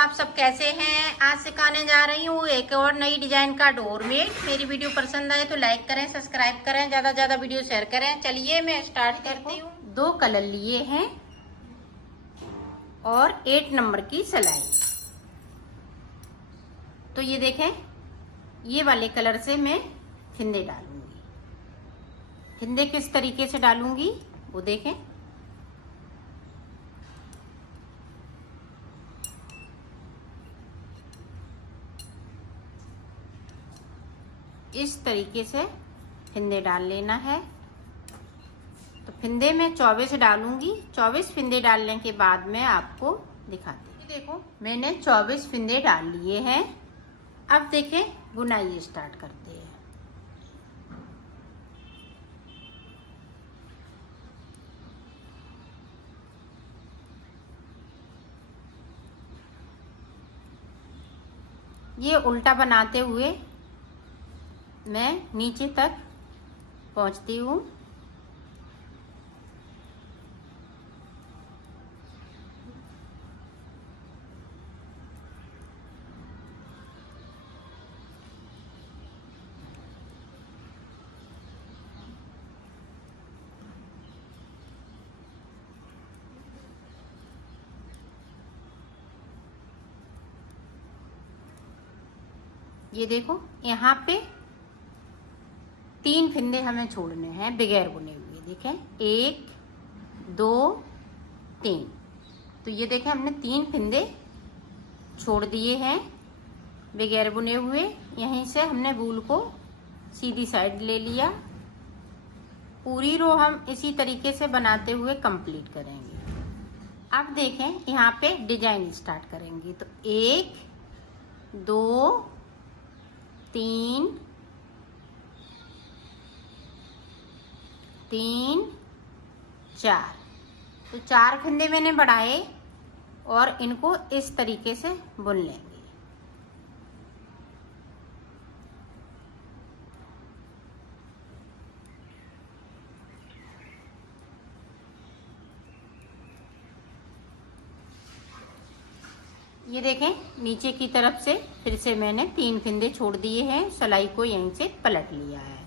आप सब कैसे हैं। आज सिखाने जा रही हूँ एक और नई डिजाइन का डोरमेट। मेरी वीडियो पसंद आए तो लाइक करें, सब्सक्राइब करें, ज्यादा ज्यादा वीडियो शेयर करें। चलिए मैं स्टार्ट करती हूँ। 2 कलर लिए हैं और 8 नंबर की सिलाई। तो ये देखें, ये वाले कलर से मैं फिंदे डालूंगी। फिंदे किस तरीके से डालूंगी वो देखें। इस तरीके से फिंदे डाल लेना है। तो फिंदे में 24 डालूंगी। 24 फिंदे डालने के बाद मैं आपको दिखाती हूँ। देखो मैंने 24 फिंदे डाल लिए हैं। अब देखें बुनाई स्टार्ट करते हैं। ये उल्टा बनाते हुए मैं नीचे तक पहुंचती हूँ। ये देखो यहाँ पे 3 फिंदे हमें छोड़ने हैं बगैर बुने हुए। देखें 1 2 3। तो ये देखें हमने 3 फिंदे छोड़ दिए हैं बगैर बुने हुए। यहीं से हमने वूल को सीधी साइड ले लिया। पूरी रो हम इसी तरीके से बनाते हुए कंप्लीट करेंगे। अब देखें यहाँ पे डिजाइन स्टार्ट करेंगे। तो 1 2 3 4। तो 4 फंदे मैंने बढ़ाए और इनको इस तरीके से बुन लेंगे। ये देखें नीचे की तरफ से फिर से मैंने 3 फंदे छोड़ दिए हैं। सिलाई को यहीं से पलट लिया है।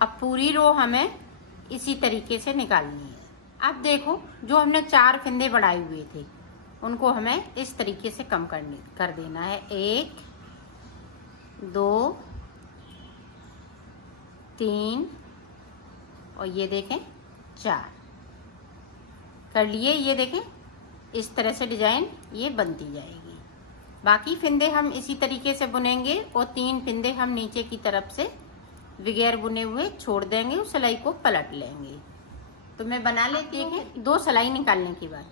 अब पूरी रो हमें इसी तरीके से निकालनी है। अब देखो जो हमने 4 फंदे बढ़ाए हुए थे उनको हमें इस तरीके से कम कर देना है। 1 2 3 और ये देखें 4 कर लिए। ये देखें इस तरह से डिजाइन ये बनती जाएगी। बाकी फिंदे हम इसी तरीके से बुनेंगे और 3 फिंदे हम नीचे की तरफ से बगैर बुने हुए छोड़ देंगे। उस सिलाई को पलट लेंगे। तो मैं बना लेती हूँ 2 सिलाई निकालने के बाद।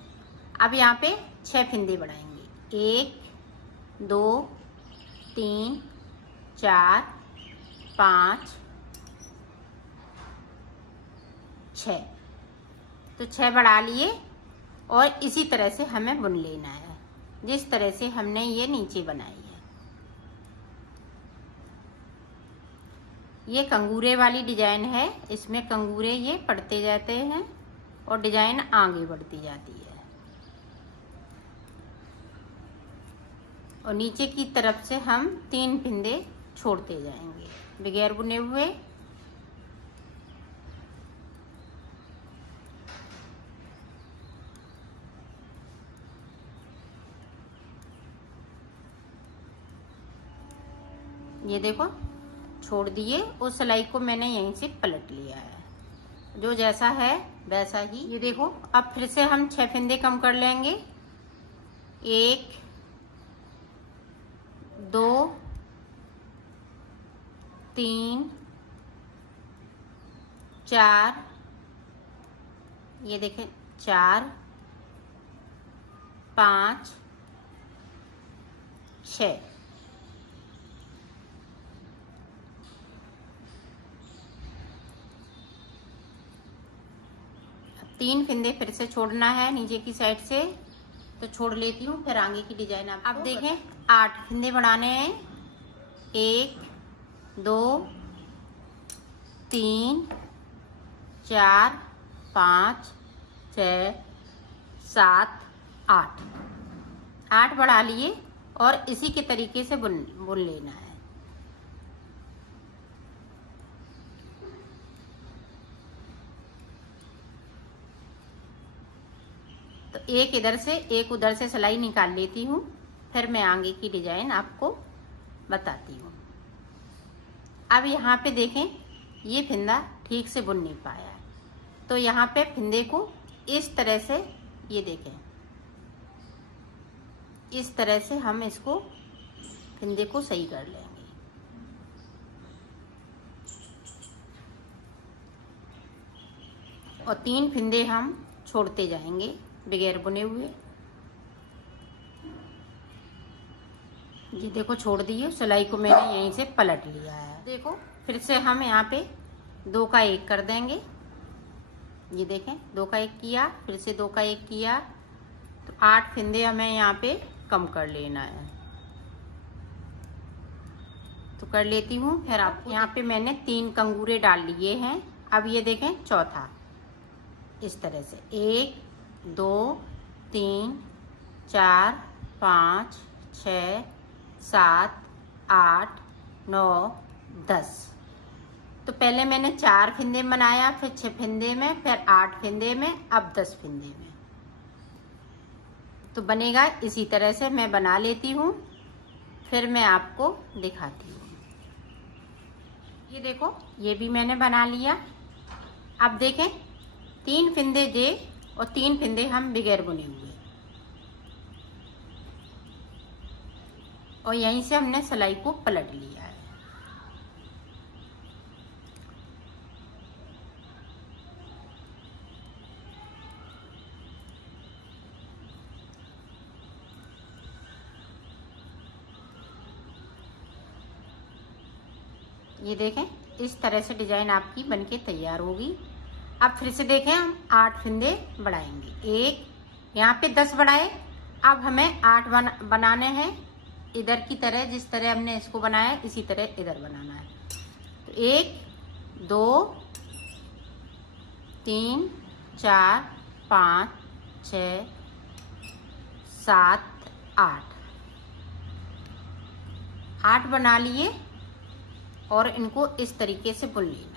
अब यहाँ पे 6 फिंदे बढ़ाएंगे। 1 2 3 4 5 6। तो 6 बढ़ा लिए और इसी तरह से हमें बुन लेना है जिस तरह से हमने ये नीचे बनाई है। ये कंगूरे वाली डिजाइन है। इसमें कंगूरे ये पड़ते जाते हैं और डिजाइन आगे बढ़ती जाती है। और नीचे की तरफ से हम 3 फिंदे छोड़ते जाएंगे बगैर बुने हुए। ये देखो छोड़ दिए। उस सिलाई को मैंने यहीं से पलट लिया है। जो जैसा है वैसा ही। ये देखो अब फिर से हम 6 फिंदे कम कर लेंगे। 1 2 3 4 ये देखें 4 5 6। 3 फिंदे फिर से छोड़ना है नीचे की साइड से। तो छोड़ लेती हूँ फिर आगे की डिजाइन आप अब देखें 8 फिंदे बढ़ाने हैं। 1 2 3 4 5 6 7 8। 8 बढ़ा लिए और इसी के तरीके से बुन लेना है। तो एक इधर से एक उधर से सिलाई निकाल लेती हूँ, फिर मैं आगे की डिजाइन आपको बताती हूँ। अब यहाँ पे देखें, ये फिंदा ठीक से बुन नहीं पाया है, तो यहाँ पे फिंदे को इस तरह से, ये देखें, इस तरह से हम इसको फिंदे को सही कर लेंगे। और 3 फिंदे हम छोड़ते जाएंगे बगैर बुने हुए। ये देखो छोड़ दिए, सिलाई को मैंने यहीं से पलट लिया है। देखो फिर से हम यहाँ पे 2 का 1 कर देंगे। ये देखें 2 का 1 किया, फिर से 2 का 1 किया, तो 8 फिंदे हमें यहाँ पे कम कर लेना है। तो कर लेती हूँ। फिर आप यहाँ पे मैंने 3 कंगूरे डाल लिए हैं। अब ये देखें चौथा, इस तरह से 1 2 3 4 5 6 7 8 9 10। तो पहले मैंने 4 फिंदे बनाया, फिर 6 फिंदे में, फिर 8 फिंदे में, अब 10 फिंदे में। तो बनेगा इसी तरह से। मैं बना लेती हूँ, फिर मैं आपको दिखाती हूँ। ये देखो, ये भी मैंने बना लिया। अब देखें 3 फिंदे दे और 3 फिंदे हम बगैर बुने हुए, और यहीं से हमने सिलाई को पलट लिया है। ये देखें इस तरह से डिजाइन आपकी बनके तैयार होगी। अब फिर से देखें, हम 8 फिंदे बढ़ाएंगे। 1 यहाँ पे 10 बढ़ाए, अब हमें 8 बनाने हैं इधर की तरह, जिस तरह हमने इसको बनाया इसी तरह इधर बनाना है। तो 1 2 3 4 5 6 7 8 बना लिए और इनको इस तरीके से बुन लेना है।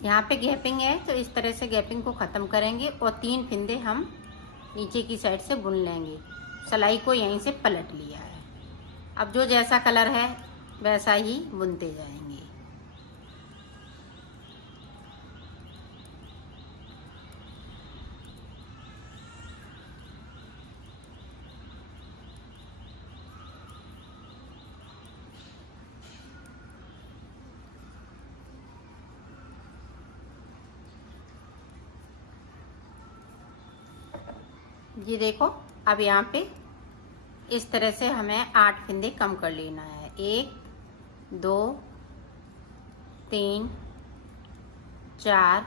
यहाँ पे गैपिंग है, तो इस तरह से गैपिंग को ख़त्म करेंगे और 3 फिंदे हम नीचे की साइड से बुन लेंगे। सिलाई को यहीं से पलट लिया है। अब जो जैसा कलर है वैसा ही बुनते जाएंगे। ये देखो, अब यहाँ पे इस तरह से हमें 8 फिंदे कम कर लेना है। 1 2 3 4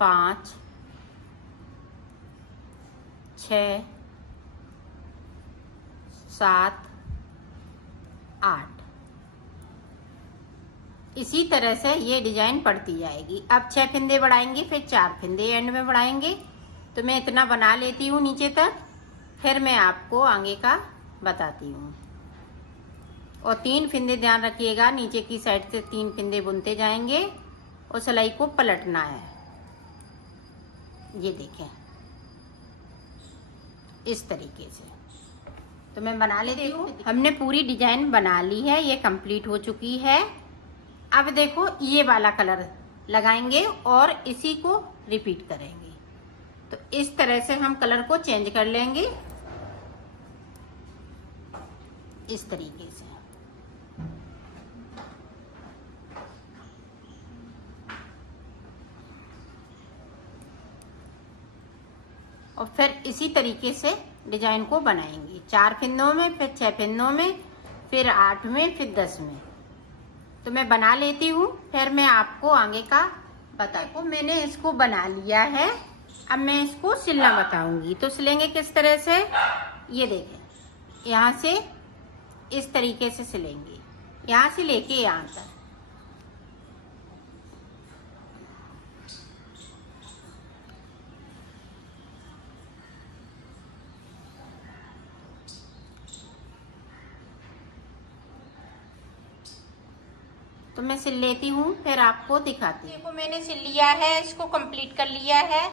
5 6 7 8। इसी तरह से ये डिजाइन पड़ती जाएगी। अब 6 फिंदे बढ़ाएंगे, फिर 4 फिंदे एंड में बढ़ाएंगे। तो मैं इतना बना लेती हूँ नीचे तक, फिर मैं आपको आगे का बताती हूँ। और 3 फिंदे ध्यान रखिएगा, नीचे की साइड से 3 फिंदे बुनते जाएंगे और सिलाई को पलटना है। ये देखें इस तरीके से। तो मैं बना लेती हूँ। हमने पूरी डिजाइन बना ली है, ये कंप्लीट हो चुकी है। अब देखो ये वाला कलर लगाएंगे और इसी को रिपीट करेंगे। तो इस तरह से हम कलर को चेंज कर लेंगे, इस तरीके से। और फिर इसी तरीके से डिजाइन को बनाएंगे। 4 फिंदों में, फिर 6 फिंदों में, फिर 8 में, फिर 10 में। तो मैं बना लेती हूँ, फिर मैं आपको आगे का देखो मैंने इसको बना लिया है। अब मैं इसको सिलना बताऊंगी। तो सिलेंगे किस तरह से, ये देखें, यहाँ से इस तरीके से सिलेंगे, यहाँ से लेके यहाँ तक। तो मैं सिल लेती हूँ, फिर आपको दिखाती हूँ। देखो मैंने सिल लिया है, इसको कंप्लीट कर लिया है।